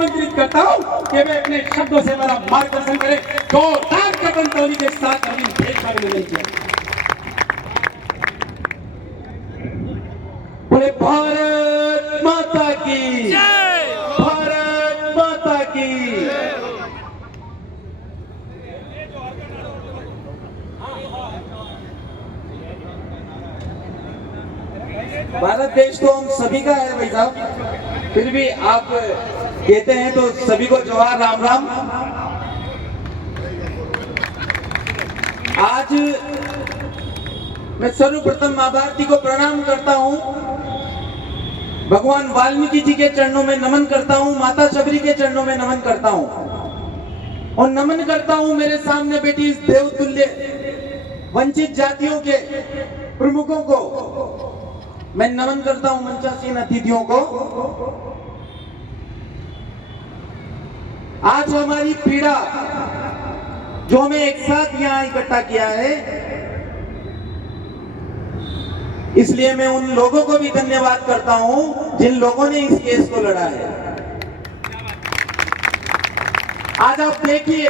आमंत्रित करता हूँ कि वे अपने शब्दों से मेरा मार्गदर्शन करें। जोरदार कदम टोली के साथ अभी भेद कर लीजिए। बोले भारत माता की, भारत माता की। भारत देश तो हम सभी का है भाई साहब, फिर भी आप कहते हैं तो सभी को जोहार, राम राम। आज मैं सर्वप्रथम मां भारती को प्रणाम करता हूं, भगवान वाल्मीकि जी के चरणों में नमन करता हूं, माता शबरी के चरणों में नमन करता हूं और नमन करता हूं मेरे सामने बैठी इस देवतुल्य वंचित जातियों के प्रमुखों को। मैं नमन करता हूं मंचासीन अतिथियों को। आज हमारी पीड़ा जो हमें एक साथ यहां इकट्ठा किया है, इसलिए मैं उन लोगों को भी धन्यवाद करता हूं जिन लोगों ने इस केस को लड़ा है। आज आप देखिए,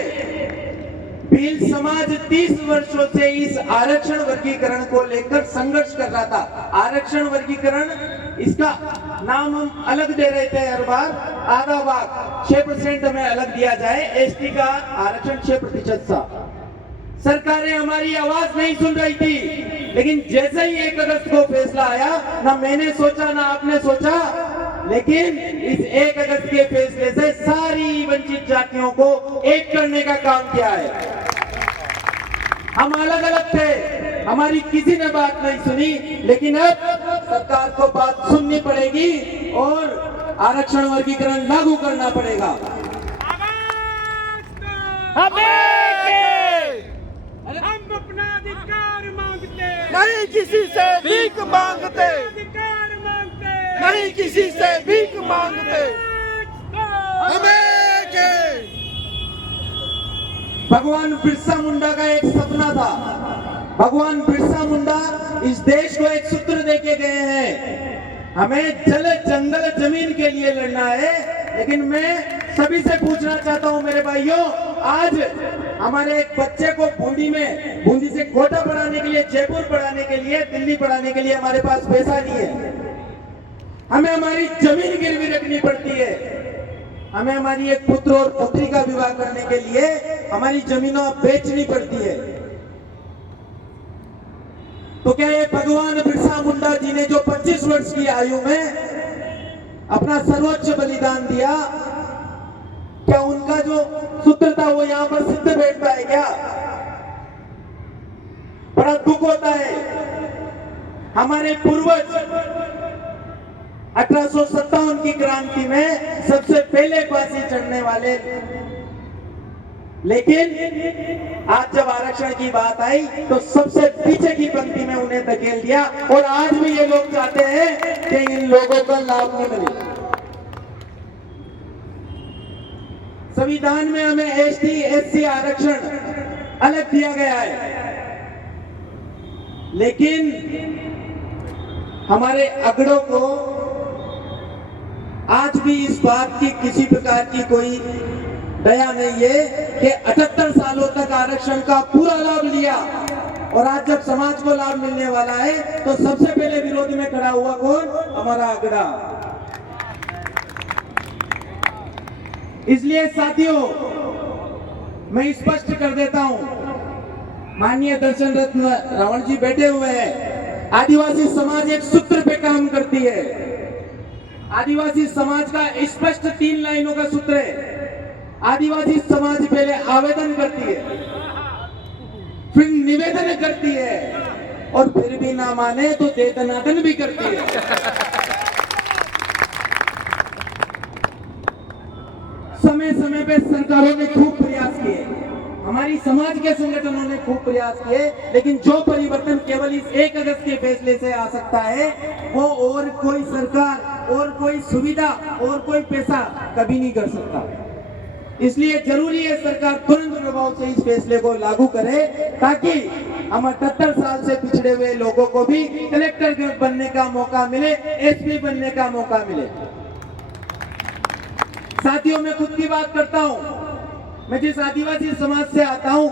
भील समाज 30 वर्षों से इस आरक्षण वर्गीकरण को लेकर संघर्ष कर रहा था। आरक्षण वर्गीकरण, इसका नाम हम अलग दे रहे थे हर बार, आधा भाग 6% हमें अलग दिया जाए, एसटी का आरक्षण 6% था। सरकारें हमारी आवाज नहीं सुन रही थी, लेकिन जैसे ही 1 अगस्त को फैसला आया, ना मैंने सोचा ना आपने सोचा, लेकिन इस 1 अगस्त के फैसले से सारी वंचित जातियों को एक करने का काम किया है। हम अलग अलग थे, हमारी किसी ने बात नहीं सुनी, लेकिन अब सरकार को बात सुननी पड़ेगी और आरक्षण वर्गीकरण लागू करना पड़ेगा। हम अपना अधिकार मांगते, नहीं किसी से भीख मांगते, अधिकार मांगते, नहीं किसी से भीख मांगते। भगवान बिरसा मुंडा का एक सपना था। भगवान बिरसा मुंडा इस देश को एक सूत्र देके गए हैं, हमें जल जंगल जमीन के लिए लड़ना है। लेकिन मैं सभी से पूछना चाहता हूं मेरे भाइयों, आज हमारे एक बच्चे को बूंदी से कोटा पढ़ाने के लिए, जयपुर पढ़ाने के लिए, दिल्ली पढ़ाने के लिए हमारे पास पैसा नहीं है। हमें हमारी जमीन गिरवी रखनी पड़ती है। हमें हमारी एक पुत्र और पुत्री का विवाह करने के लिए हमारी जमीनें बेचनी पड़ती है। तो क्या ये भगवान बिरसा मुंडा जी ने जो 25 वर्ष की आयु में अपना सर्वोच्च बलिदान दिया, क्या उनका जो सूत्र था वो यहाँ पर सिद्ध बैठता है क्या? बड़ा दुख होता है। हमारे पूर्वज 1857 की क्रांति में सबसे पहले फांसी चढ़ने वाले, लेकिन आज जब आरक्षण की बात आई तो सबसे पीछे की पंक्ति में उन्हें धकेल दिया। और आज भी ये लोग चाहते हैं कि इन लोगों का लाभ नहीं मिले। संविधान में हमें एसटी एससी आरक्षण अलग दिया गया है, लेकिन हमारे अगड़ों को आज भी इस बात की किसी प्रकार की कोई दया नहीं है कि 78 सालों तक आरक्षण का पूरा लाभ लिया, और आज जब समाज को लाभ मिलने वाला है तो सबसे पहले विरोध में खड़ा हुआ कौन? हमारा अगड़ा। इसलिए साथियों, मैं स्पष्ट कर देता हूं, माननीय दर्शन रत्न रावण जी बैठे हुए हैं। आदिवासी समाज एक सूत्र पे काम करती है। आदिवासी समाज का स्पष्ट 3 लाइनों का सूत्र है। आदिवासी समाज पहले आवेदन करती है, फिर निवेदन करती है, और फिर भी ना माने तो दे दनादन भी करती है। समय समय पे सरकारों ने खूब प्रयास किए, हमारी समाज के संगठनों ने खूब प्रयास किए, लेकिन जो परिवर्तन केवल इस 1 अगस्त के फैसले से आ सकता है, वो और कोई सरकार, और कोई सुविधा, और कोई पैसा कभी नहीं कर सकता। इसलिए जरूरी है सरकार तुरंत प्रभाव से इस फैसले को लागू करे, ताकि हम 78 साल से पिछड़े हुए लोगों को भी कलेक्टर बनने का मौका मिले, एसपी बनने का मौका मिले। साथियों, मैं खुद की बात करता हूं। मैं जिस आदिवासी समाज से आता हूं,